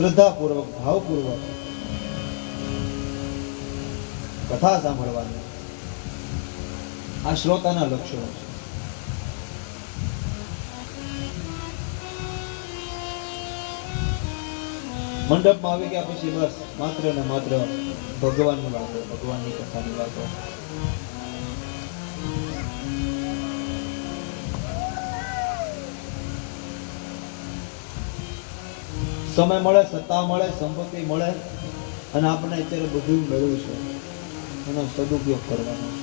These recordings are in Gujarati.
શ્રદ્ધાપૂર્વક ભાવપૂર્વક કથા સાંભળવાની આ શ્રોતાના લક્ષણો છે. મંડપમાં આવી ગયા પછી બસ માત્ર ને માત્ર ભગવાનની વાતો, ભગવાનની કથાની વાતો. સમય મળે, સત્તા મળે, સંપત્તિ મળે અને આપણે અત્યારે બધું મેળવ્યું છે, એનો સદુપયોગ કરવાનો છે.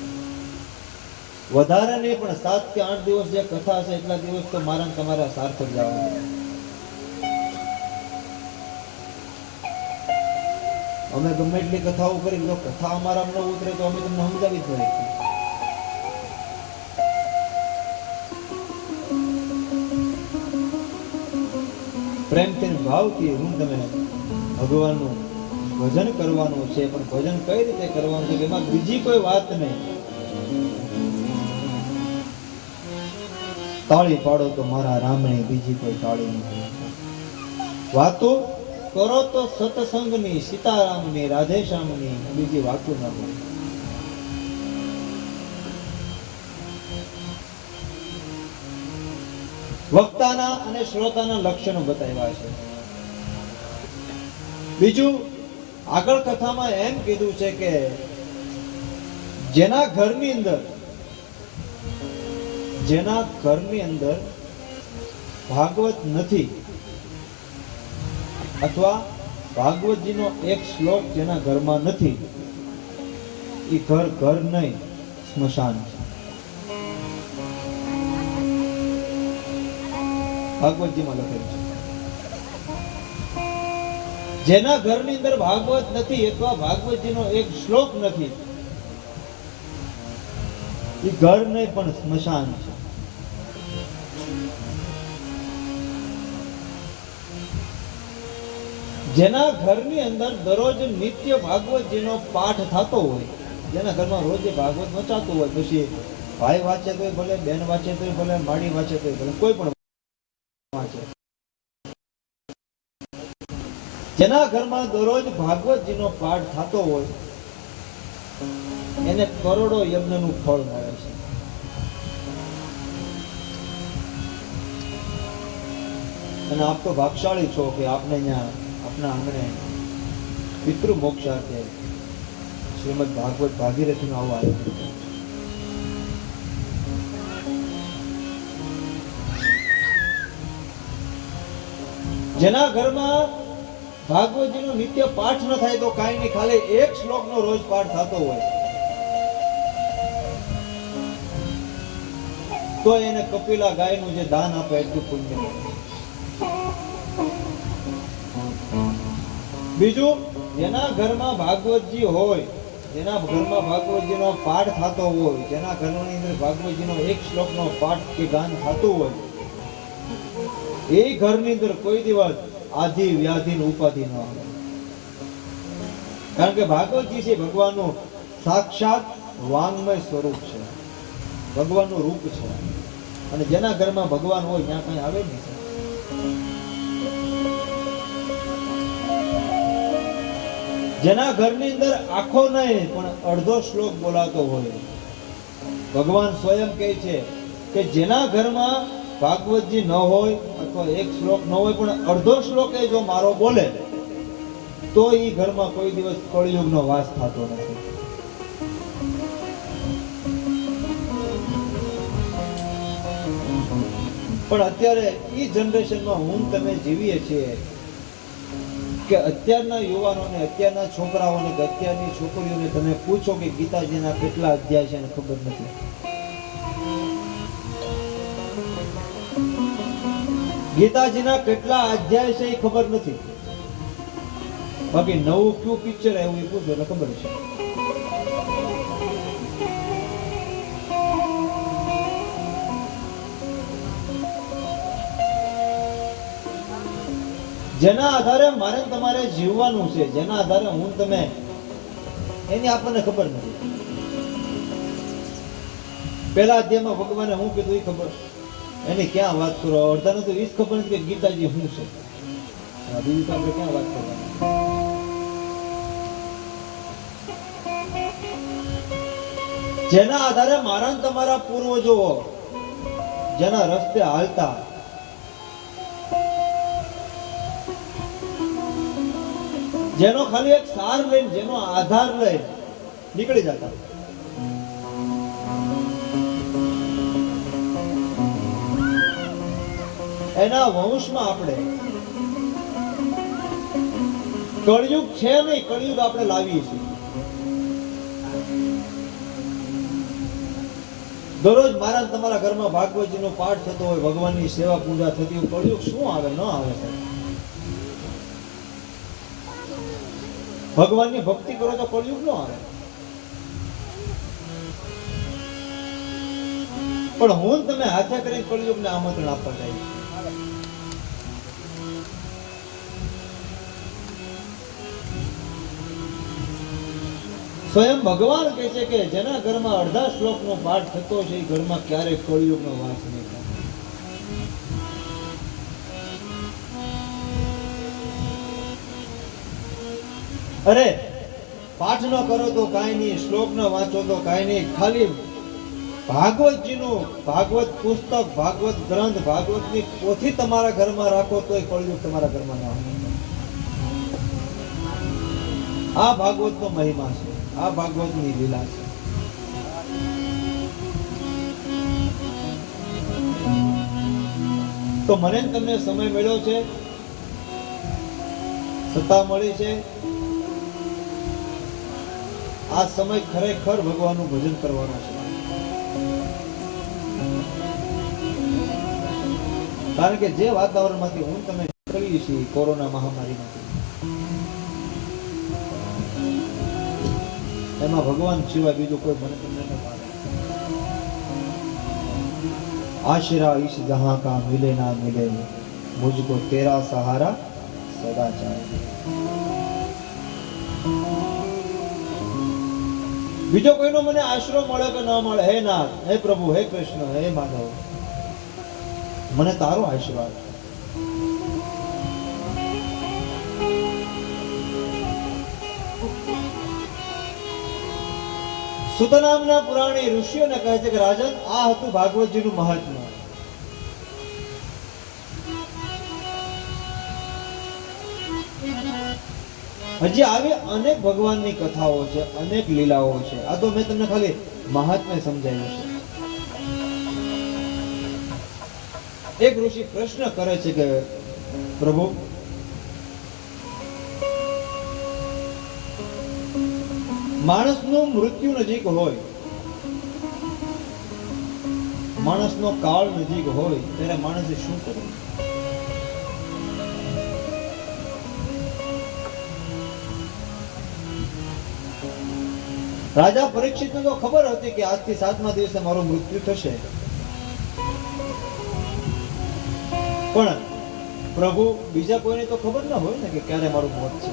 વધારે નહીં પણ 7 કે 8 દિવસ જે કથા છે એટલા દિવસ તો મારા તમારા સાર્થક જવાના. અમે ગમે એટલી કથાઓ કરી, જો કથા અમારા ન ઉતરે તો અમે તમને સમજાવી જ નહીં. પ્રેમથી ભાવથી હું તમે ભગવાનનું ભજન કરવાનું છે, પણ ભજન કઈ રીતે કરવાનું છે એમાં બીજી કોઈ વાત નહીં. તાળી પાડો તો મારા રામની, બીજી કોઈ તાળી નહીં. વાતો કરો તો સત્સંગની, સીતારામની, રાધેશ્યામની, બીજી વાતો ના હોય. વક્તાના અને શ્રોતાના લક્ષણો બતાવ્યા છે. બીજું આગળ કથામાં એમ કીધું છે કે જેના ઘરની અંદર ભાગવત નથી અથવા ભાગવતજીનો એક શ્લોક જેના ઘરમાં નથી, એ ઘર નહીં, સ્મશાન છે. ભાગવતજીમાં લખેલું છે. જેના ઘરની અંદર ભાગવત નથી અથવા ભાગવતજીનો એક શ્લોક નથી, એ ઘર નહીં પણ સ્મશાન છે. જેના ઘરની અંદર દરરોજ નિત્ય ભાગવતજીનો પાઠ થતો હોય, જેના ઘરમાં રોજ ભાગવત વચાતું હોય, પછી ભાઈ વાંચે તોય ભલે, બેન વાંચે તોય ભલે, માડી વાંચે તોય ભલે, કોઈ પણ વાંચે. જેના ઘરમાં દરરોજ ભાગવતજીનો પાઠ થતો હોય એને કરોડો યજ્ઞનું ફળ મળે છે. અને આપ તો ભાગશાળી છો કે આપને અહીંયા આપના આંગણે પિતૃ મોક્ષાર્થે શ્રીમદ ભાગવત ભાગીરથીનું આવું આયોજન છે. જેના ઘરમાં ભાગવતજીનો નિત્ય પાઠ ન થાય તો કાંઈ નહીં, ખાલી એક શ્લોકનો રોજ પાઠ થતો હોય તો એને કપિલા ગાયનું જે દાન આપે એટલું પુણ્ય મળે. બીજું, જેના ઘરમાં ભાગવતજી હોય, જેના ઘરમાં ભાગવતજીનો પાઠ થતો હોય, જેના ઘરની અંદર ભાગવતજીનો એક શ્લોકનો પાઠ કે ગાન થતું હોય, એ ઘરની અંદર કોઈ દિવસ આધિ વ્યાધિ ઉપાધિ ન આવે. કારણ કે ભાગવતજી છે ભગવાનનું સાક્ષાત વાંગમય સ્વરૂપ છે, ભગવાનનું રૂપ છે. અને જેના ઘરમાં ભગવાન હોય ત્યાં કઈ આવે નહીં. જેના ઘરની અંદર આખો નહીં પણ અડધો શ્લોક બોલાતો હોય, ભગવાન સ્વયં કહે છે કે જેના ઘરમાં ભાગવતજી ન હોય અથવા એક શ્લોક ન હોય પણ અડધો શ્લોક એ જો મારો બોલે તો એ ઘરમાં કોઈ દિવસ કળિયુગનો વાસ થતો નથી. પણ અત્યારે એ જનરેશનમાં હું તમે જીવીએ છીએ કે અત્યારના યુવાનોને, અત્યારના છોકરાઓને કે અત્યારની છોકરીઓને તમે પૂછો કે ગીતાજીના કેટલા અધ્યાય છે એને ખબર નથી. ગીતાજીના કેટલા અધ્યાય છે એ ખબર નથી. બાકી નવું કયું પિક્ચર આવ્યું એ પૂછો એટલે ખબર છે. જેના આધારે મારે તમારે જીવવાનું છે, જેના આધારે હું તમે, એની આપણને ખબર નથી. પહેલા અધ્યાયમાં ભગવાને હું કીધું એ ખબર, એની ક્યાં વાત કરો, અડધાને તો એ જ ખબર નથી કે ગીતાજી શું છે. બીજું તો આપણે ક્યાં વાત કરવાની? જેના આધારે મારા ને તમારા પૂર્વજો જેના રસ્તે હાલતા, જેનો ખાલી એક સાર લઈને, જેનો આધાર લઈને નીકળી જતા, એના વંશમાં આપણે કળયુગ છે નહીં, કળયુગ આપણે લાવીએ છીએ. દરરોજ મારા ને તમારા ઘરમાં ભાગવતજીનો પાઠ થતો હોય, ભગવાનની સેવા પૂજા થતી હોય, કળયુગ શું આવે? ન આવે. ભગવાનની ભક્તિ કરો તો કળયુગ ન આવે. પણ હું તમે હાથે કરી કળયુગને આમંત્રણ આપવા જાય. સ્વયં ભગવાન કહે છે કે જેના ઘરમાં અડધા શ્લોકનો પાઠ થતો છે એ ઘરમાં ક્યારેય કળયુગનો વાસ નહીં થાય. અરે પાઠ ન કરો તો કાંઈ નહીં, શ્લોક ન વાંચો તો કાંઈ નહીં, ખાલી ભાગવતજીનું ભાગવત પુસ્તક, ભાગવત ગ્રંથ, ભાગવતની પોથી તમારા ઘરમાં રાખો તો કળયુગ તમારા ઘરમાં ના આવે. આ ભાગવતનો મહિમા છે, આ ભાગવતની લીલા છે. તો મને તમને સમય મળ્યો છે, સત્તા મળી છે, આ સમય ખરેખર ભગવાનનું ભજન કરવાનો છે. કારણ કે જે વાતાવરણમાંથી હું તમે નીકળીએ છીએ, કોરોના મહામારીમાંથી, એમાં ભગવાન સિવાય બીજું કોઈ મને તમને ન પામે. आशिरा इस जहां का मिले ना मिले, मुझको तेरा सहारा सदा चाहिए. બીજો કોઈનો મને આશરો મળે કે ન મળે, હે નાથ, હે પ્રભુ, હે કૃષ્ણ, હે માધવ, મને તારો આશીર્વાદ. સુત નામના પુરાણી ઋષિઓને કહે છે કે રાજન, આ હતું ભાગવતજીનું મહાત્મ્ય. હજી આવી અનેક ભગવાનની કથાઓ છે, અનેક લીલાઓ છે. આ તો મેં તમને ખાલી મહાત્મ્ય સમજાવ્યું છે. એક ઋષિ પ્રશ્ન કરે છે કે પ્રભુ, માણસનું મૃત્યુ નજીક હોય, માણસનો કાળ નજીક હોય, ત્યારે માણસે શું કરવું? રાજા પરીક્ષિતને તો ખબર હતી કે આજથી 7મા દિવસે મારું મૃત્યુ થશે, પણ પ્રભુ બીજા કોઈને તો ખબર ના હોય ને કે ક્યારે મારું મોત છે.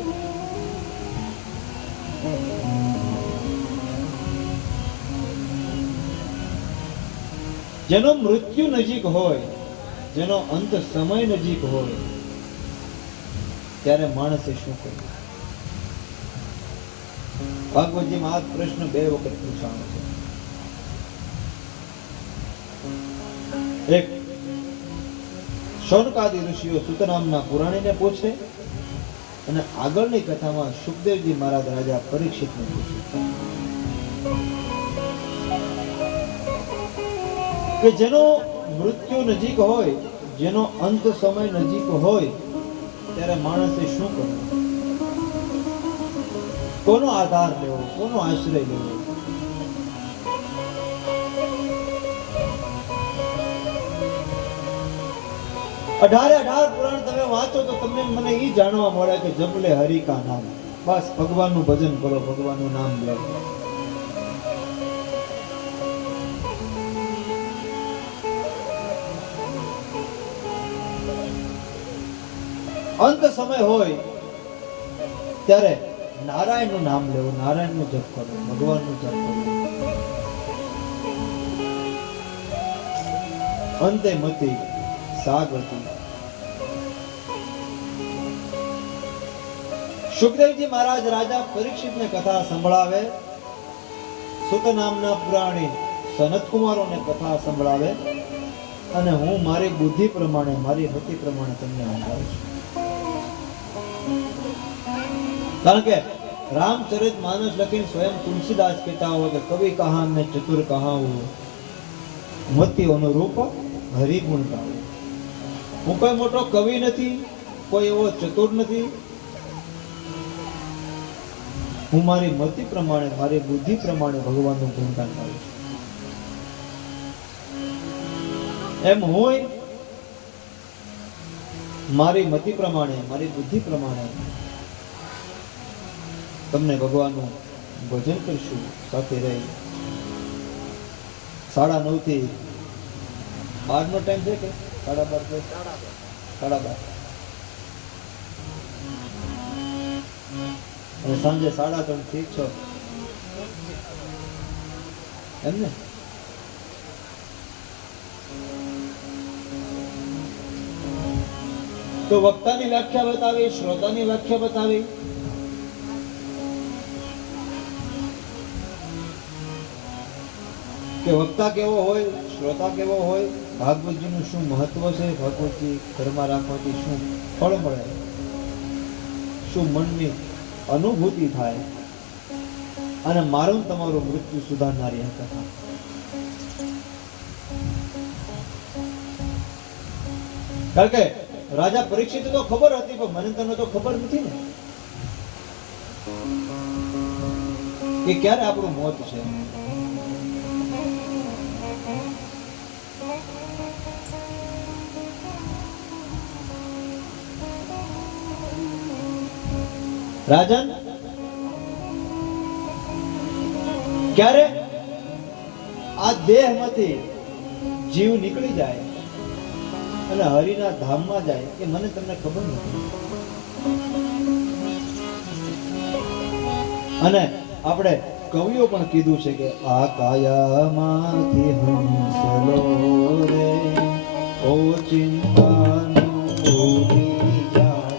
જેનો મૃત્યુ નજીક હોય, જેનો અંત સમય નજીક હોય, ત્યારે માણસે શું કરવું? ભાગવતજીમાં આ પ્રશ્ન 2 વખત પૂછાયો છે. એક શૌનકાદી ઋષિઓ સુત નામના પુરાણીને પૂછે, અને આગળની કથામાં સુખદેવજી મહારાજ રાજા પરીક્ષિતને પૂછે કે જેનો મૃત્યુ નજીક હોય, જેનો અંત સમય નજીક હોય, ત્યારે માણસે શું કરવું? કોનો આધાર લેવો, કોનો આશ્રય લેવો? અઢારે 18 પુરાણ તમે વાંચો તો તમને મને એ જાણવા મળે કે જપલે હરિ કા નામ, બસ ભગવાનનું ભજન કરો, ભગવાનનું નામ લો. અંત સમય હોય ત્યારે નારાયણનું નામ લેવું, નારાયણનું જપ કરવું, ભગવાનનું જપ કરવું. અંતે મતિ સાગતી સુખદેવજી મહારાજ રાજા પરીક્ષિતને કથા સંભળાવે, સુત નામના પુરાણી સનત કુમારોને કથા સંભળાવે, અને હું મારી બુદ્ધિ પ્રમાણે, મારી મતિ પ્રમાણે તમને સમજાવું છું. કારણ કે રામચરિત માનસ લખીને સ્વયં તુલસીદાસ કહેતા હોય કે કવિ કહા મેં ચતુર કહા હું, મતિ અનુરૂપ હરિગુણ ગાવું. હું કોઈ મોટો કવિ નથી, કોઈ એવો ચતુર નથી. હું મારી મતિ પ્રમાણે, મારી બુદ્ધિ પ્રમાણે ભગવાનનું ગુણગાન ગાઉં છું. એમ હોય મારી મતિ પ્રમાણે, મારી બુદ્ધિ પ્રમાણે તમને ભગવાનનું ભજન કરશું સાથે રહી. 9:30 થી 12 નો ટાઈમ છે કે 12:30? 12:30. અને સાંજે 3:30 થી 6 એમ ને? તો વક્તાની વ્યાખ્યા બતાવી, શ્રોતાની વ્યાખ્યા બતાવી. કે વક્તા કેવો હોય, શ્રોતા કેવો હોય, ભાગવતજીનું શું મહત્વ છે, ભાગવતજી ઘરમાં રાખવાથી શું ફળ મળે, શું મનની અનુભૂતિ થાય, અને મારું તમારું મૃત્યુ સુધારનારી આ કથા. કારણ કે રાજા પરીક્ષિત તો ખબર હતી, પણ મને તમને તો ખબર નથી ને કે ક્યારે આપણું મોત છે. રાજન ક્યારે આ દેહમાંથી જીવ નીકળી જાય અને હરિના ધામમાં જાય એ મને તમને ખબર નથી. અને આપણે કવિઓ પણ કીધું છે કે આ કાયામાંથી હંસલો રે ઓ ચિંતાનો ઉડી જાય,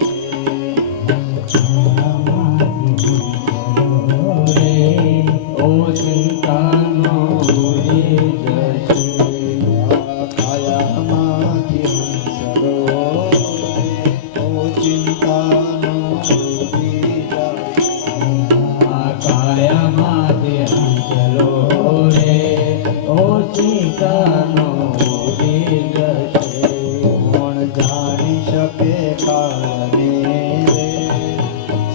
ઓ ચિંતાનો ઉડી જશે. આ કાયામાંથી હંસલો રે ઓ ચિંતાનો ઉડી જાય, આ કાયામાંથી હંસલો રે ઓ ચિંતાનો ઉડી જશે. કોણ જાણી શકે કાળને રે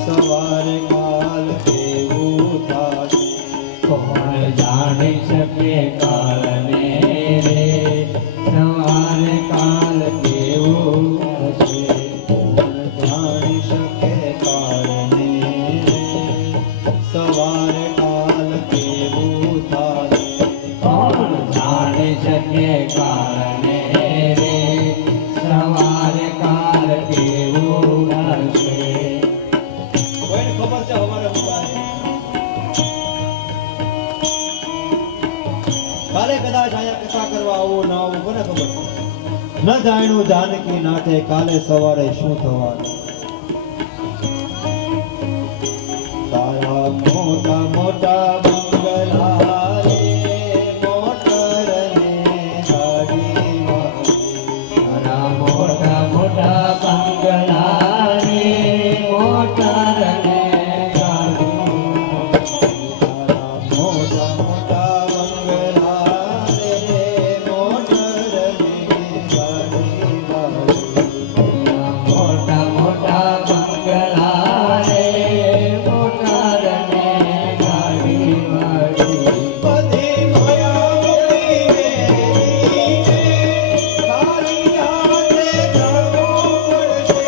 સવારે કાલ કેવું થશે, કોણ જાણી શકે કાળને રે સવારે કાલ કેવું થશે, કોણ જાણી શકે કાળને રે સવારે કાલ કેવું થશે, કોણ જાણી શકે કાળને રે સવારે કાલ કેવું થશે. કોઈને ખબર છે હવારે હું થાય? કાલે કદાચ અહીંયા કથા કરવા આવું ના આવું કોને ખબર? ન જાણ્યું જાનકી નાથે કાલે સવારે શું થવાનું. તારા મોટા મોટા બંગલા રે મોટર ને ગાડીમાં, તારા મોટા મોટા બંગલા રે મોટર ને ગાડીમાં, તારા મોટા મોટા બંગલા રે મોટર ને ગાડીમાં, મોટા મોટા બંગલા રે મોટર ને ગાડીમાં. બધી માયા મૂકી મેલી તારી હાથે જવું પડશે,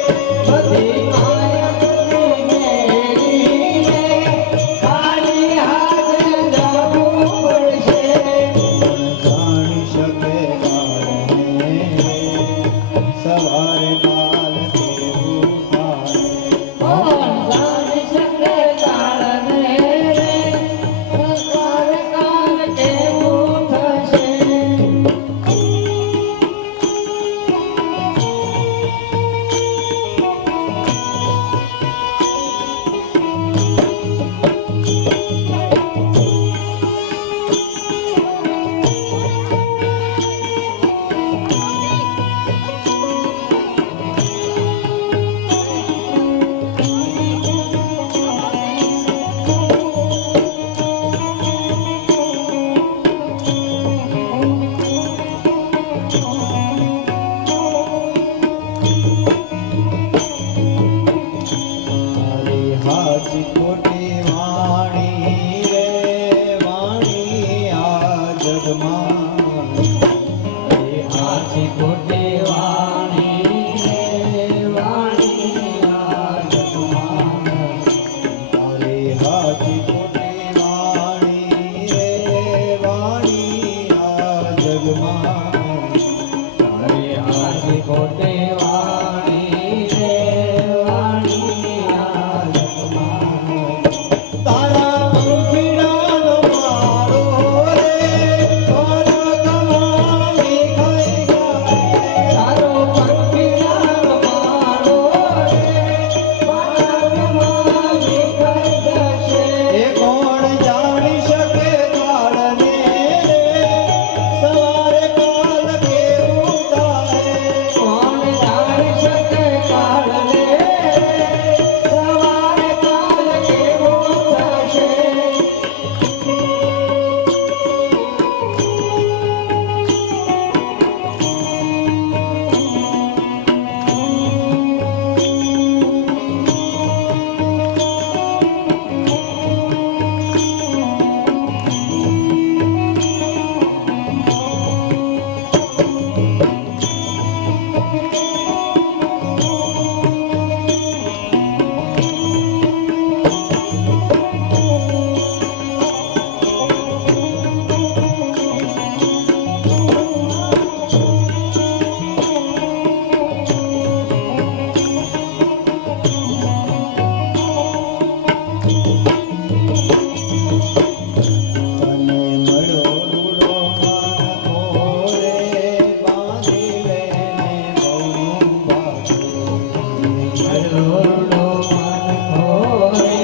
રૂડો મન ખોરે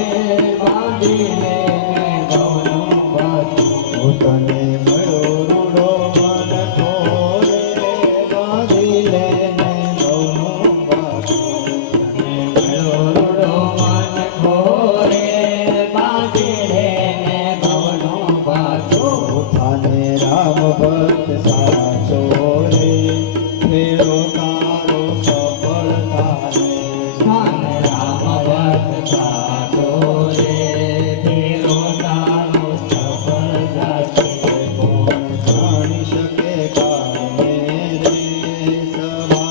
બાંધીને ભવનું બાજુ. હું તને મળ્યો રૂડો મન ખોરે બાંધીને ભવનું બાજુ. તને મળ્યો રૂડો મન ખોરે બાંધીને ભવનું બાજુ. થાને રામ ભક્ત સાચો રે ફેરો તારો સફળ તારે. સ્થાન રામ ભક્ત સાચો રે ફેરો તારો સફળ જાશે. કોણ જાણી શકે કારણે રે સવારે કાલ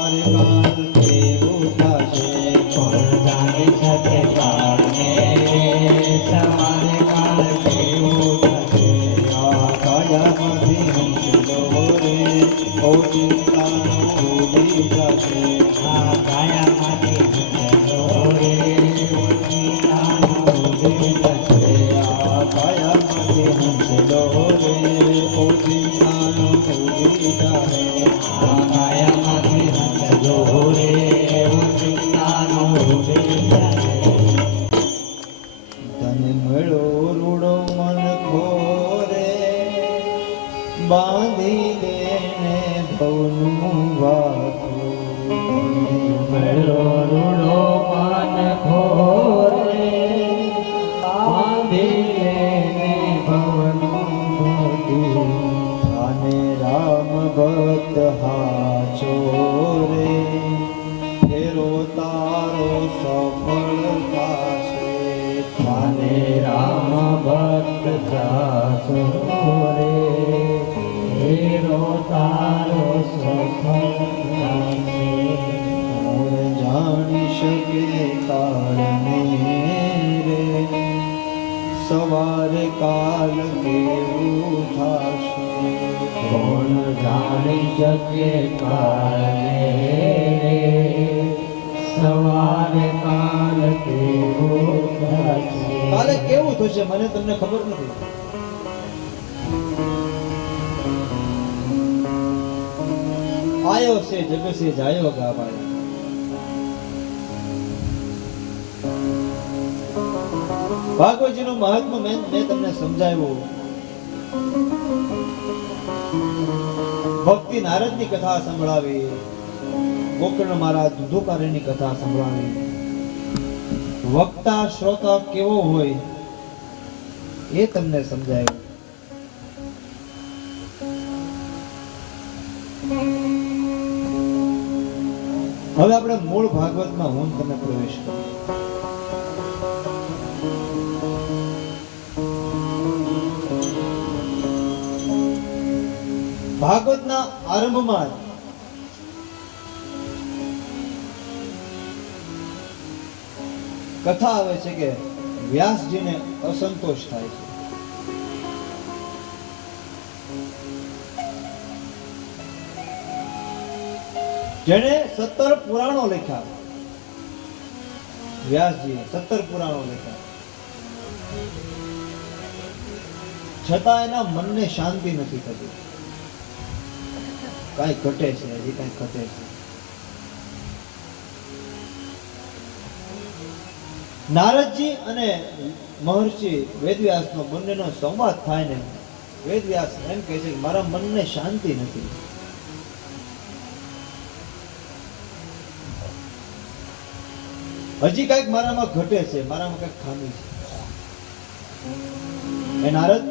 કેવું થશે. કોણ જાણી શકે કારણે સવારે કાલ કેવું થશે. આ કાયામાંથી હંસલો રે ઓ ચિંતાનો ભૂલી જશે. આ કાયામાંથી હંસલો રે ચિંતાનો ભૂલી જશે. આ કાયામાંથી હંસલો રે ઓ ચિંતાનો ભૂલી જશે. આ કાયામાંથી હંસલો રે ચિંતાનો ભૂલી જશે. તને મળ્યો રૂડો મન ખોરે બાંધી લેને ભવનું વાતું. મળ્યો રૂડો મન ખોરે બાંધી લેને ભવનું બધું. અને રામ ભક્ત હાચો રે ફેરો તારો સફળ થશે. માને રામ ભક્ત જાસો રે હેરો તારો સફળ થશે. કોણ જાણી શકે કારણે રે સવારે કાલ કેવું થશે. કોણ જાણી શકે કારણે રે સવારે કાલ કેવું થશે. કાલે કેવું થશે મને તમને ખબર નથી. આયો છે જગસે જાયો ગાવાય. ભાગવતજીનું મહાત્મ્ય મેં તમને સમજાવ્યું. ભક્તિ નારદની કથા સંભળાવી, ગોકર્ણ મહારાજ ધુધુકારીની કથા સંભળાવી. વક્તા શ્રોતા કેવો હોય એ તમને સમજાયું. હવે આપણે મૂળ ભાગવતમાં હું તમે પ્રવેશ કરીએ. ભાગવતના આરંભમાં કથા આવે છે કે વ્યાસજીને અસંતોષ થાય છે. જેણે 17 પુરાણો લખ્યા, વ્યાસજીએ 17 પુરાણો લખ્યા, છતાં એના મનને શાંતિ નથી થતી. કઈ ઘટે છે, હજી કઈ ઘટે છે. નારદજી અને મહર્ષિ વેદવ્યાસનો બંનેનો સંવાદ થાય ને વેદવ્યાસ એમ કહે છે કે મારા મનને શાંતિ નથી. હજી કઈક મારામાં ઘટે છે, મારામાં કઈક ખામી છે. એ નારદ,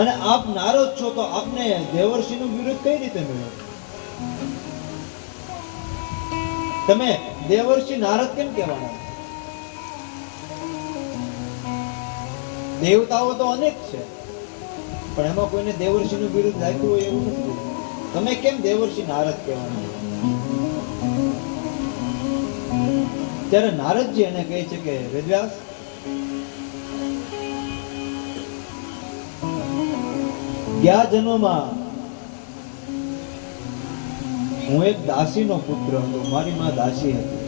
અને આપ નારદ છો તો આપને દેવર્ષિનું વિરુદ્ધ કઈ રીતે મળ્યો? તમે દેવર્ષિ નારદ કેમ કહેવાના? દેવતાઓ તો અનેક છે, પણ એમાં કોઈને દેવર્ષિનું વિરુદ્ધ લાગ્યું હોય એવું નથી. તમે કેમ દેવર્ષિ નારદ કહેવાના? ત્યારે નારદજી એને કહે છે કે વેદવ્યાસ, ગયા જન્મમાં હું એક દાસીનો પુત્ર હતો. મારી માં દાસી હતી.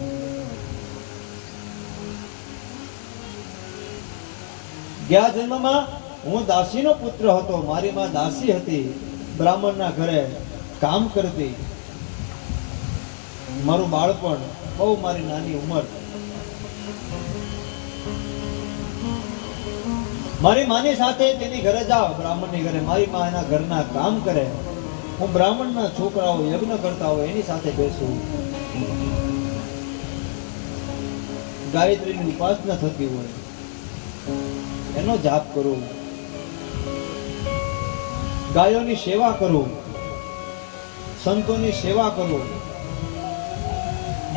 ગયા જન્મમાં હું દાસીનો પુત્ર હતો. મારી માં દાસી હતી, બ્રાહ્મણના ઘરે કામ કરતી. મારું બાળપણ, બહુ મારી નાની ઉંમર, મારી માની સાથે તેની ઘરે જાઓ, બ્રાહ્મણની ઘરે, મારી માં એના ઘરના કામ કરે, હું બ્રાહ્મણના છોકરાઓ યજ્ઞ કરતા હોય એની સાથે બેસું, ગાયત્રીની ઉપાસના થતી હોય એનો જાપ કરું, ગાયોની સેવા કરું, સંતોની સેવા કરું.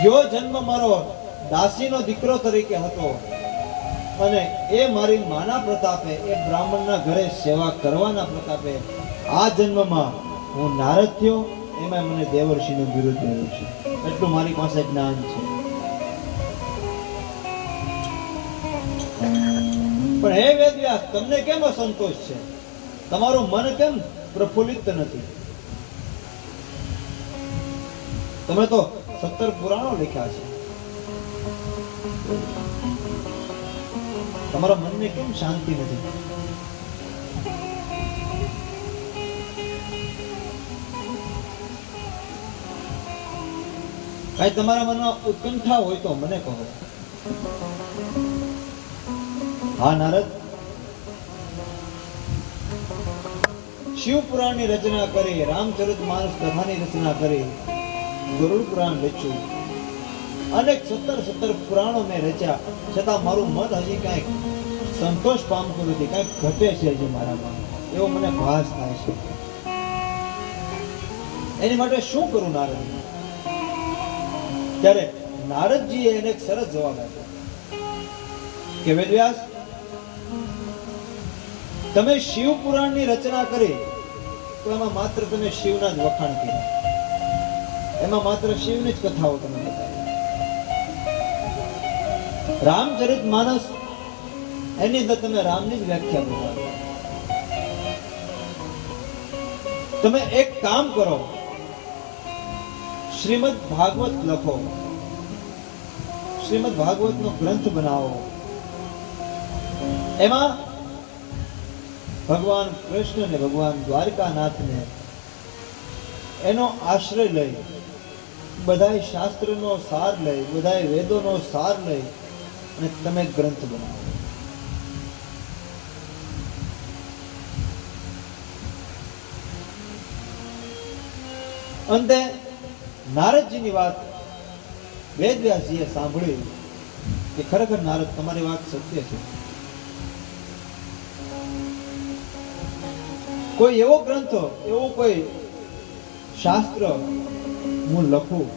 જો જન્મ મારો દાસીનો દીકરો તરીકે હતો અને એ મારી માના પ્રતાપે, એ બ્રાહ્મણના ઘરે સેવા કરવાના પ્રતાપે આ જન્મમાં હું નારદ થયો, એમાં મને દેવર્ષિનું બિરુદ મળ્યું છે. એટલું મારી પાસે જ્ઞાન છે. પણ હે વેદવ્યાસ, તમને કેમ અસંતોષ છે? તમારું મન કેમ પ્રફુલ્લિત નથી? તમે તો 17 પુરાણો લખ્યા છે, તમારા મનને કેમ શાંતિ નથી? કઈ તમારા મનમાં ઉત્કંઠા હોય તો મને કહો. હા નારદ, શિવ પુરાણની રચના કરી, રામચરિતમાનસ કથાની રચના કરી, ગરુડ પુરાણ રચ્યું, અનેક 17 પુરાણો મેં રચ્યા, છતાં મારું મન હજી કાંઈક સંતોષ પામતું નથી, કાંઈક ઘટે છે હજી મારામાં, એવો મને ભાસ થાય છે. એની માટે શું કરું નારદ? ત્યારે નારદજીએ એને એક સરસ જવાબ આપ્યો કે વેદવ્યાસ, તમે શિવ પુરાણની રચના કરી તો એમાં માત્ર તમે શિવના જ વખાણ કર્યા, એમાં માત્ર શિવની જ કથાઓ તમે બતાવી. રામચરિતમાનસ, એની અંદર તમે રામની જ વ્યાખ્યા બતાવી. તમે એક કામ કરો, શ્રીમદ ભાગવત લખો, શ્રીમદ ભાગવતનો ગ્રંથ બનાવો, એમાં ભગવાન કૃષ્ણ ને ભગવાન દ્વારકાનાથને એનો આશ્રય લઈ, બધાય શાસ્ત્રનો સાર લઈ, બધાય વેદોનો સાર લઈ અને તમે ગ્રંથ બનાવો. અંતે નારદજીની વાત વેદવ્યાસજીએ સાંભળી કે ખરેખર નારદ, તમારી વાત સત્ય છે. કોઈ એવો ગ્રંથ, એવો કોઈ શાસ્ત્ર હું લખું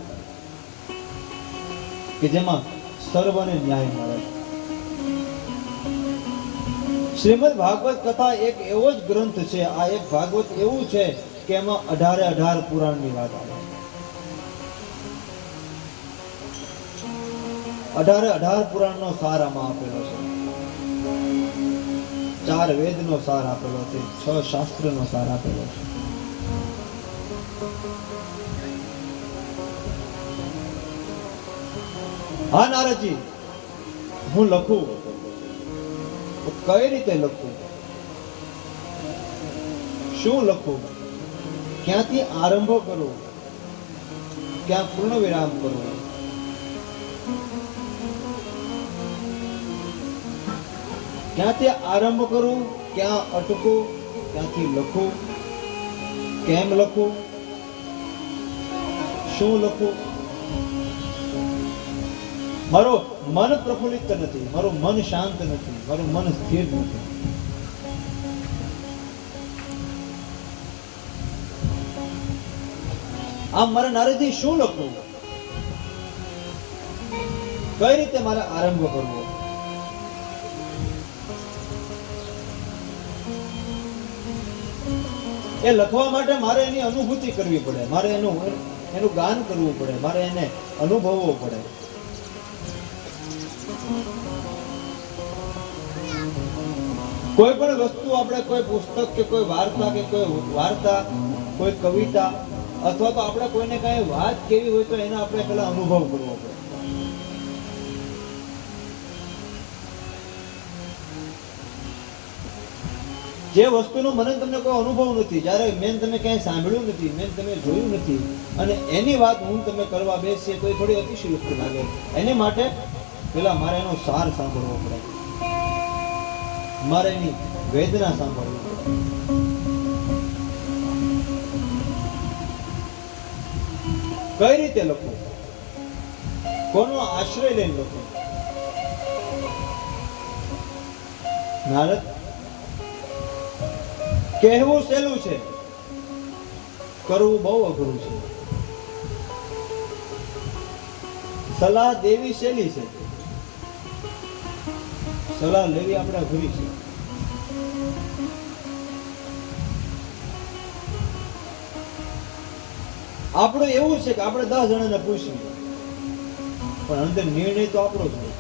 કે જેમાં સર્વને ન્યાય મળે. શ્રીમદ ભાગવત કથા એક એવો જ ગ્રંથ છે, આ એક ભાગવત એવું છે કે એમાં 18 પુરાણની વાત આવે. 18 પુરાણનો સાર આમાં આપેલો છે, 4 વેદનો સાર આપેલો છે, 6 શાસ્ત્રનો સાર આપેલો છે. હા નારદજી, હું લખું તો કઈ રીતે લખું, શું લખું, ક્યાંથી આરંભ કરું, ક્યાં પૂર્ણ વિરામ કરું? ક્યાંથી આરંભ કરું, ક્યાં અટકું, ક્યાંથી લખું, કેમ લખું, શું લખું? મારું મન પ્રફુલ્લિત નથી, મારું મન શાંત નથી, મારું મન સ્થિર નથી. આમ મારે નારદજી શું લખવું, કઈ રીતે મારે આરંભ કરવો? એ લખવા માટે મારે એની અનુભૂતિ કરવી પડે, મારે એનું ગાન કરવું પડે, મારે એને અનુભવવો પડે. કોઈ પણ વસ્તુ આપણે, કોઈ પુસ્તક કે કોઈ વાર્તા કે કોઈ કવિતા, અથવા તો આપણે કોઈને કઈ વાત કેવી હોય તો એનો આપણે પેલા અનુભવ કરવો પડે. જે વસ્તુનો મને તમને કોઈ અનુભવ નથી, જ્યારે મેં તમે ક્યાંય સાંભળ્યું નથી, મેં તમે જોયું નથી, અને એની વાત હું તમે કરવા બેસીએ તો એ થોડી અતિશયોક્તિ લાગે. એની માટે પેલા મારે એનો સાર સાંભળવો પડે, મારે એની વેદના સાંભળવી પડે. કઈ રીતે લખવું, કોનો આશ્રય લઈને લખવું? નારદ, કહેવું સહેલું છે, કરવું બહુ અઘરું છે. સલાહ દેવી સહેલી છે, સલાહ લેવી આપણે અઘરી છે. આપણું એવું છે કે આપણે 10 જણાને પૂછીએ, પણ અંદર નિર્ણય તો આપણો જ હોય.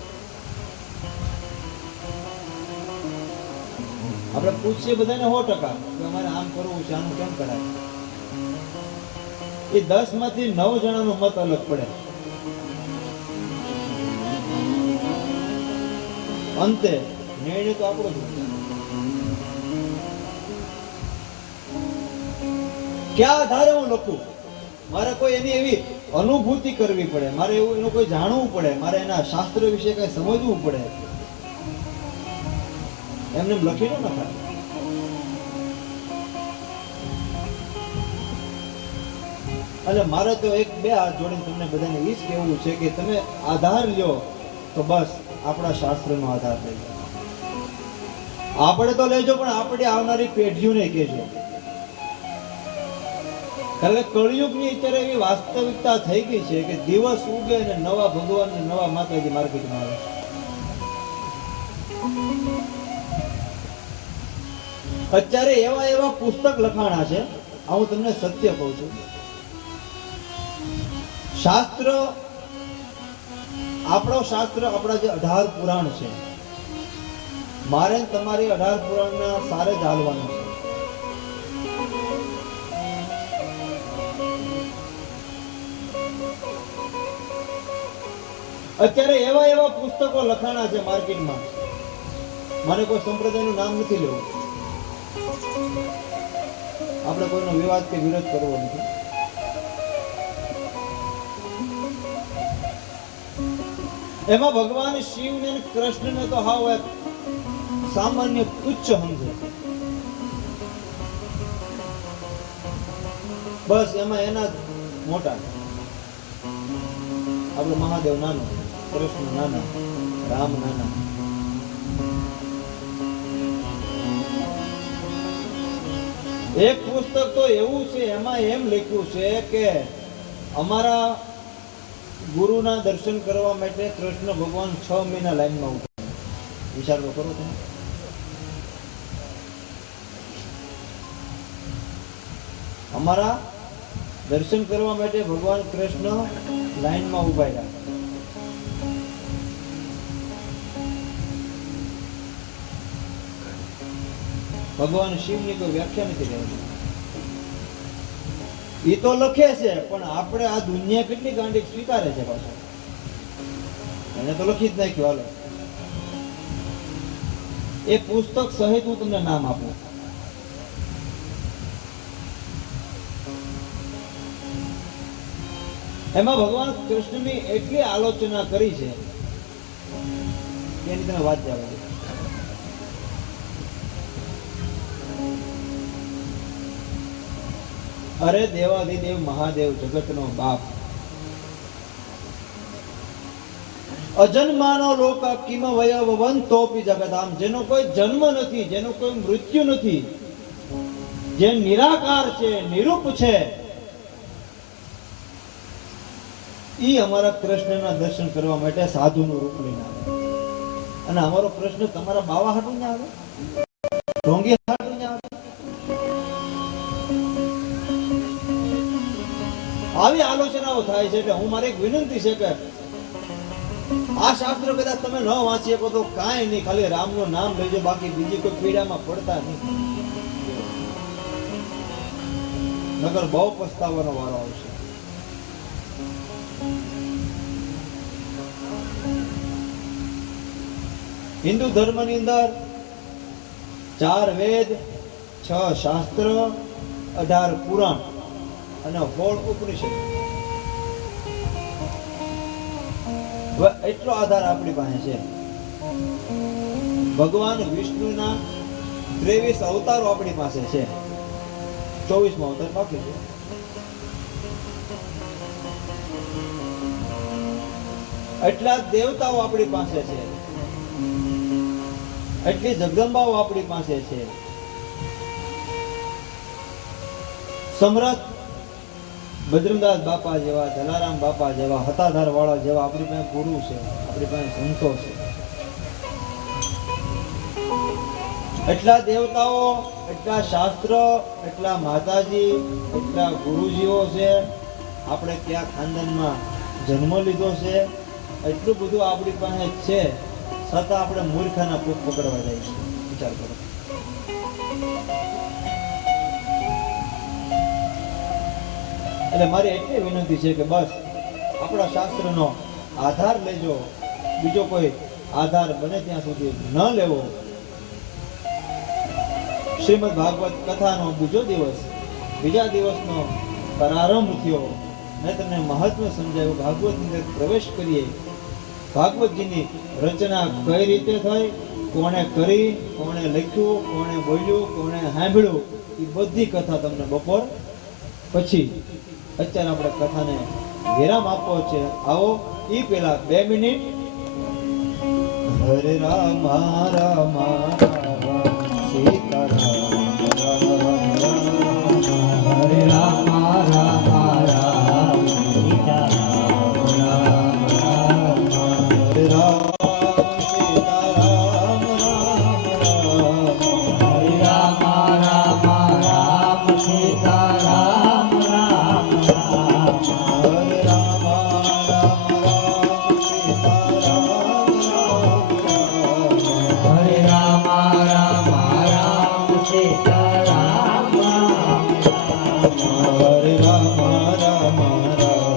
આપણે પૂછીએ બધાને 100% કે અમારે આમ કરવું છે, આનું કેમ કરાય? એ 10 માંથી 9 જણાનો મત અલગ પડે. અંતે નિર્ણય તો આપણો જ હોય. ક્યાં આધારે હું લખું? મારે કોઈ એની એવી અનુભૂતિ કરવી પડે, મારે એવું એનું કોઈ જાણવું પડે, મારે એના શાસ્ત્ર વિશે કઈ સમજવું પડે. એમને લખી ન નખાય. અને મારે તો 1-2 હાથ જોડીને તમને બધાને એ જ કહેવું છે કે તમે આધાર લ્યો તો બસ આપણા શાસ્ત્રનો આધાર લઈ. આપણે તો લેજો, પણ આપણે આવનારી પેઢીઓને કહેજો. કારણ કે કળિયુગની અત્યારે એવી વાસ્તવિકતા થઈ ગઈ છે કે દિવસ ઉગે અને નવા ભગવાન ને નવા માતાજી માર્કેટમાં આવે. અત્યારે એવા પુસ્તક લખાણા છે, હું તમને સત્ય કહું છું. શાસ્ત્ર, આપણો શાસ્ત્ર, આપણા જે 18 પુરાણ છે, મારે તમારી 18 પુરાણના સારે જ હાલવાનું છે. અત્યારે એવા પુસ્તકો લખાણા છે માર્કેટમાં, મને કોઈ સંપ્રદાયનું નામ નથી લેવું, આપણે કોઈનો વિવાદ કે વિરોધ કરવો નથી. એમાં ભગવાન શિવ ને કૃષ્ણ ને તો હાવ એક સામાન્ય તુચ્છ સમજે છે. બસ એમાં એના મોટા, આપણે મહાદેવ નાનો, કૃષ્ણ નાના, રામ નાના. એક પુસ્તક તો એવું છે, એમાં એમ લખ્યું છે કે અમારા ગુરુના દર્શન કરવા માટે કૃષ્ણ ભગવાન 6 મહિના લાઈનમાં ઉભા. વિચાર તો કરો તમે. અમારા દર્શન કરવા માટે ભગવાન કૃષ્ણ લાઈનમાં ઉભા રહ્યા. ભગવાન શિવની કોઈ વ્યાખ્યા નથી રહેતી. એ તો લખે છે, પણ આપણે આ દુનિયા કેટલી ગાંડી સ્વીકારે છે પાછો. એને તો લખી જ નાખ્યું. હાલો, એ પુસ્તક સહિત હું તમને નામ આપું. એમાં ભગવાન કૃષ્ણની એટલી આલોચના કરી છે કે એની તમે વાત જવા દો. અરે દેવાધિદેવ મહાદેવ જગતનો બાપ, અજન્માનો લોક કિમ વયવવંતોપી જગતામ, જેનો કોઈ જન્મ નથી, જેનો કોઈ મૃત્યુ નથી, જે નિરાકાર છે, નિરૂપ છે, ઈ અમારા કૃષ્ણના દર્શન કરવા માટે સાધુનું રૂપ લઈને આવે. અને અમારો કૃષ્ણ તમારા બાવા હાટું ને આવે, ઢોંગી હાટું ને આવે. આવી આલોચનાઓ થાય છે. એટલે હું મારી એક વિનંતી છે કે આ શાસ્ત્ર કદાચ તમે ન વાંચી શકો તો કાંઈ નહીં, ખાલી રામનું નામ લેજો, બાકી બીજી કોઈ પીડામાં પડતા નહીં, નગર બહુ પસ્તાવાનો વારો આવશે. હિન્દુ ધર્મની અંદર 4 વેદ, શાસ્ત્ર, 18 પુરાણ અને 16 ઉપનિષદ. હવે એટલો આધાર આપણી પાસે છે. ભગવાન વિષ્ણુના 23 અવતારો આપણી પાસે છે. 24મો અવતાર બાકી છે. એટલા દેવતાઓ આપણી પાસે છે, એટલી જગદંબાઓ આપણી પાસે છે. સમરથ બદ્રીનાથ બાપા જેવા, જલારામ બાપા જેવા, હતાધાર વાળા જેવા આપણી પાસે ગુરુ છે, આપણી પાસે સંતો છે. એટલા દેવતાઓ, એટલા શાસ્ત્ર, એટલા માતાજી, એટલા ગુરુજીઓ છે. આપણે કયા ખાનદાનમાં જન્મ લીધો છે, એટલું બધું આપણી પાસે છે, છતાં આપણે મૂર્ખાના ભૂખ પકડવા જાય છે. વિચાર કરો. એટલે મારી એટલી વિનંતી છે કે બસ આપણા શાસ્ત્રનો આધાર લેજો, બીજો કોઈ આધાર બને ત્યાં સુધી ન લેવો. શ્રીમદ ભાગવત કથાનો બીજા દિવસનો પ્રારંભ થયો. મેં તમને મહત્વ સમજાવ્યું. ભાગવતની અંદર પ્રવેશ કરીએ. ભાગવતજીની રચના કઈ રીતે થઈ, કોણે કરી, કોણે લખ્યું, કોણે બોલ્યું, કોણે સાંભળ્યું, એ બધી કથા તમને બપોર પછી. અત્યારે આપણે કથાને વિરામ આપવો છે. આવો એ પેલા 2 મિનિટ હરે રામ રામ સીતારામ હરે રામ રામ રામ સીતારામ રામ રામ હરે રામ સીતારામ રામ રામ હરે રામ રામ રામ સીતારામ રામ રામ હરે રામ રામ રામ સીતારામ રામ રામ હરે રામ રામ રામ સીતારામ રામ રામ હરે રામ રામ રામ સીતારામ રામ રામ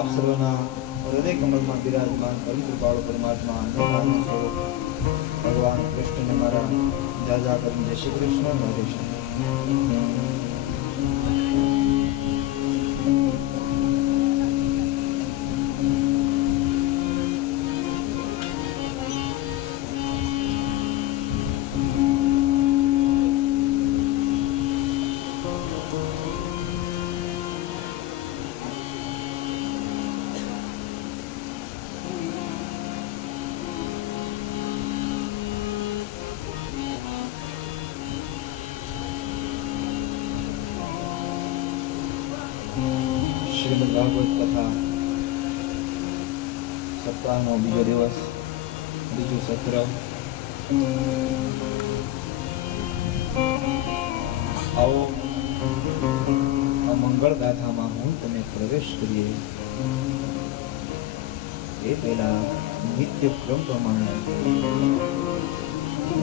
आप सर्वना हृदय कमल में विराजमान पवित्र बाळो परमात्मा अनंत स्वरूप भगवान कृष्ण ने मारा जाजा कर जय श्री कृष्ण हरे कृष्ण। श्रीमद् भागवत कथा सप्ताहનો બીજો દિવસ બીજું સત્ર। આવો આ મંગળ ગાથામાં હું તમે પ્રવેશ કરીએ એ પહેલા નિત્ય ક્રમ પ્રમાણે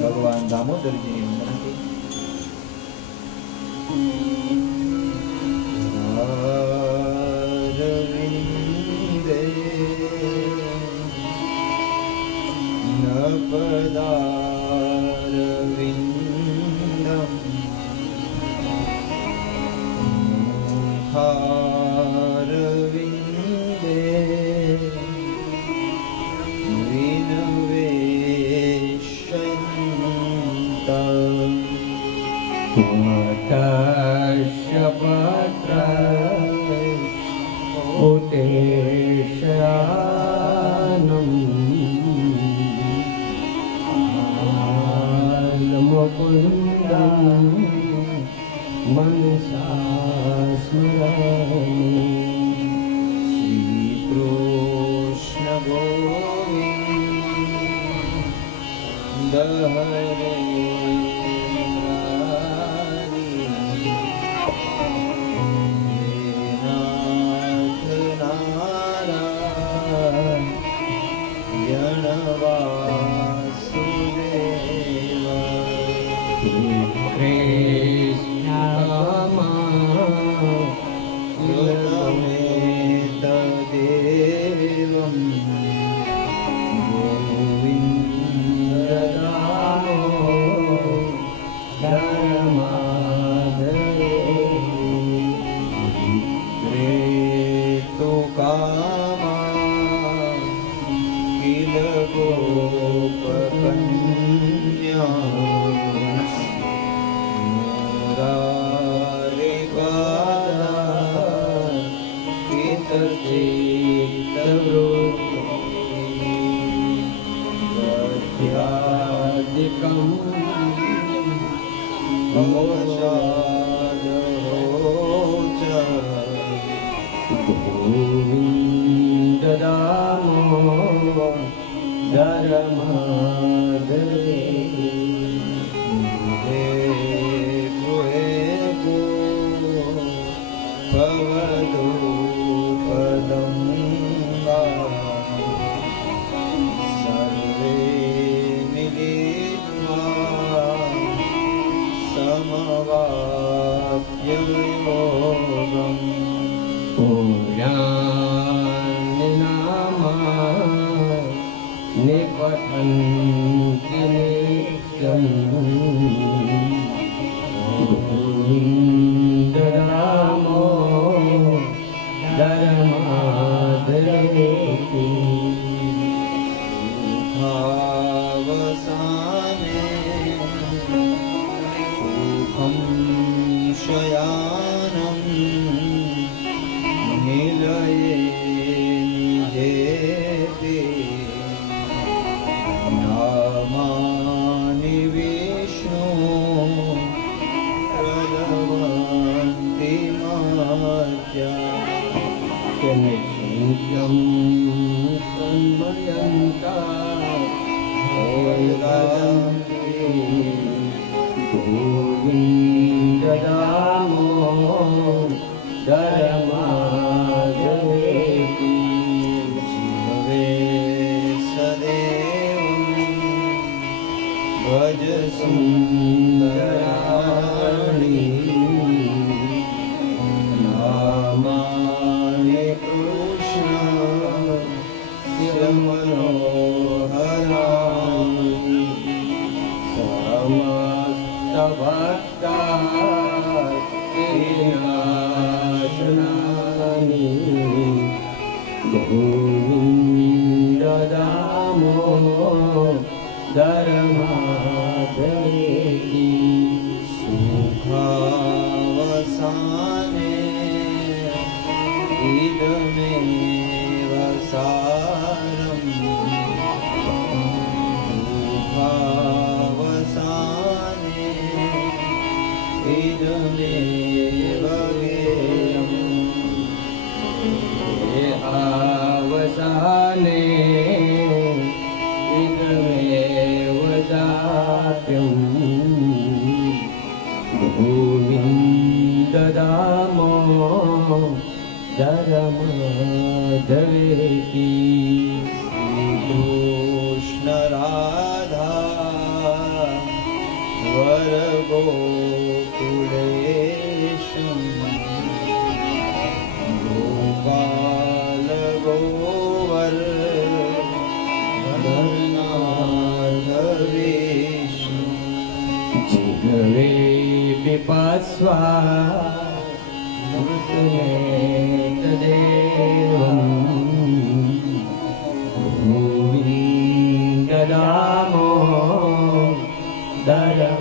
ભગવાન દામોદરજીની વંદના पदारविन्दं मुखारविन्दे विनवेशन्तं मनसा स्मरामि श्रीकृष्ण गोविन्द हरे नाथ नारायण वासुदेव ભવસાદ રોચર ગોવિંદ દામો ધર્માધરે હે ગુહે ગો ભવદૂપદં સર્વે મિલિત્વા સમવાપ્ય યોગમ પુરાણનામા નિપઠન્તિ નિત્યં ગોવિંદ રામો ધર્માધરેતિ સુખાવસાને સુખં શયાનં નિલયે નિજેતે નામાનિ વિષ્ણુ પ્રદવન્તિ મર્ત્યા નિત્યં સન્મયન્તા ગોવિંદ દામો ધર્માધરેતિ જીવે સદેવં ભજ સુંદરાણી નામાનિ કૃષ્ણ મનોહરાણી સમસ્ત ભક્તાનાશનાની ગોવિંદ દામો ધર્માધરેતિ સુખાવસાને ઇદમેવ સારં સુખાવસાને ઇદમેવ ગેયં આવસાને ઇદમેવ જાપ્યં ગોવિંદ દામો ધર્માધરેતિ કૃષ્ણ રાધા વર ગોકુલેશં ગોપાલ ગોવર ધર્નાધવેશં જીગવે પિપાસ્વા મૃતમેતદેવં ગોવિંદ દામો ધર્માધરેતિ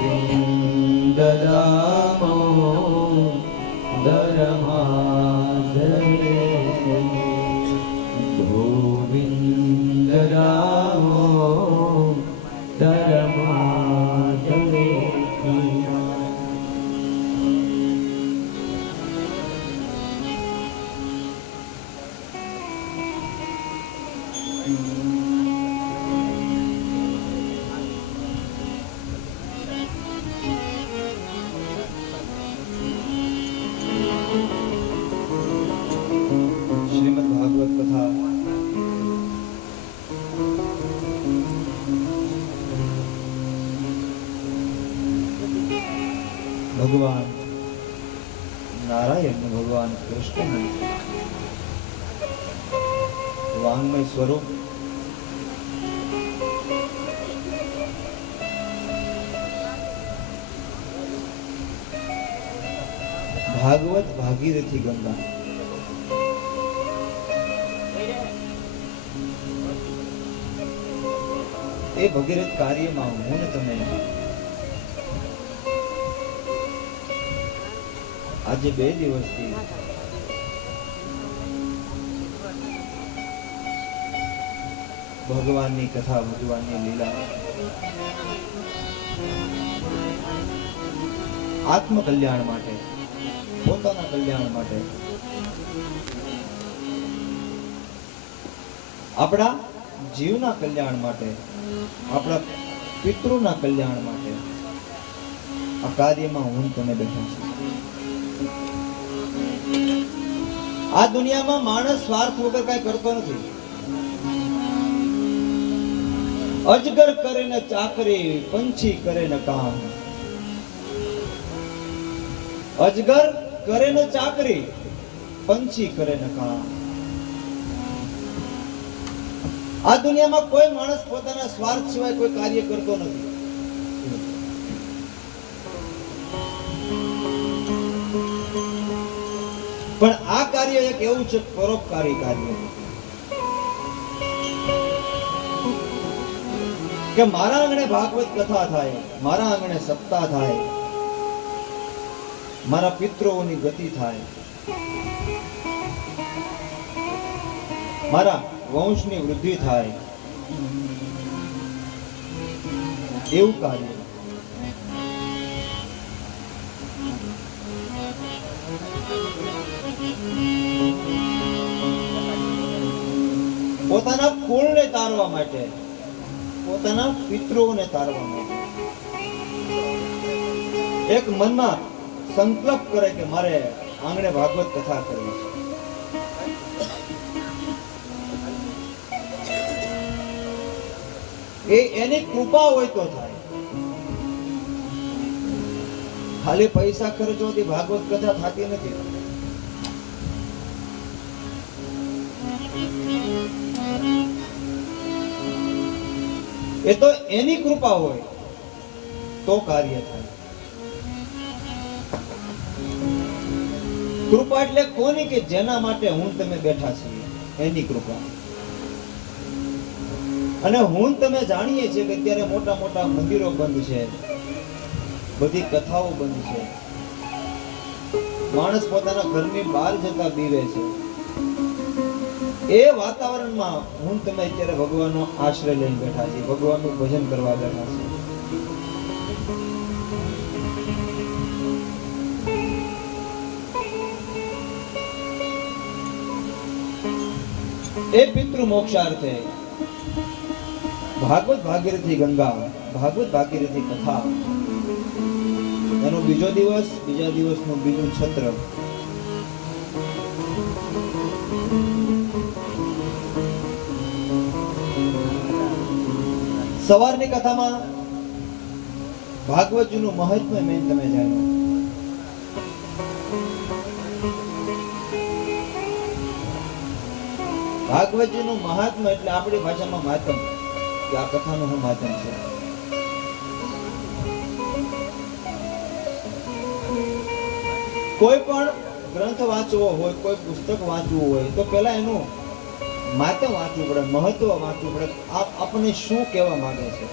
ગોવિંદ દામો ધર્માધરેતિ ગોવિંદ દામો ધર્માધરેતિ શ્રીમદ ભાગવત કથા ભગવાન નારાયણ ભગવાન કૃષ્ણ વાંગમય સ્વરૂપ ભાગવત ભાગીરથી ગંગા એ ભગીરથ કાર્યમાં હું ને તમે આજે 2 દિવસથી ભગવાનની કથા ભગવાનની લીલા આત્મ કલ્યાણ માટે, પોતાના કલ્યાણ માટે, આપણા જીવના કલ્યાણ માટે, આપણા પિતૃના કલ્યાણ માટે આ કાર્યમાં હું તમે બેઠા છું. આ દુનિયામાં માણસ સ્વાર્થ વગર કઈ કરતો નથી. અજગર કરે ને ચાકરી, પંછી કરે ને કામ. અજગર કરે ને ચાકરી, પંછી કરે ને કામ. આ દુનિયામાં કોઈ માણસ પોતાના સ્વાર્થ સિવાય કોઈ કાર્ય કરતો નથી. પણ આ કાર્ય એક એવું છે પરોપકારી કાર્ય કે મારા આંગણે ભાગવત કથા થાય, મારા આંગણે સપ્તાહ થાય, મારા પિતૃઓની ગતિ થાય, મારા વંશની વૃદ્ધિ થાય, એવું કાર્ય. પોતાના કુળને તારવા માટે, પોતાના પિતૃઓને તારવા માટે એક મનમાં સંકલ્પ કરે કે મારે આંગણે ભાગવત કથા કરવી છે. એની કૃપા હોય તો થાય. ખાલી પૈસા ખર્ચવાથી ભાગવત કથા થતી નથી. એ તો એની કૃપા હોય તો કાર્ય થાય. કૃપા એટલે કોની? કે જેના માટે હું તમે બેઠા છીએ એની કૃપા. અને હું તમે જાણીએ છીએ કે અત્યારે મોટા મોટા મંદિરો બંધ છે, બધી કથાઓ બંધ છે, માણસ પોતાના ઘરની બહાર જતા બીવે છે. એ વાતાવરણમાં હું તમે અત્યારે ભગવાનનો આશ્રય લઈને બેઠા છીએ, ભગવાનનું ભજન કરવા બેઠા છીએ. એ પિતૃ મોક્ષાર્થે ભાગવત ભાગીરથી ગંગા, ભાગવત ભાગીરથી કથા, એનો બીજો દિવસ, બીજા દિવસનું બીજું છત્ર. સવારની કથામાં ભાગવતજીનું મહત્વ મેં તમે જાણ્યું. ભાગવતજીનું મહાત્મ્ય એટલે આપણી ભાષામાં માતમ, કે આ કથાનું શું માતમ છે. કોઈ પણ ગ્રંથ વાંચવો હોય, કોઈ પુસ્તક વાંચવું હોય તો પહેલા એનું માતમ વાંચવું પડે, મહત્વ વાંચવું પડે. આપણને શું કહેવા માંગે છે.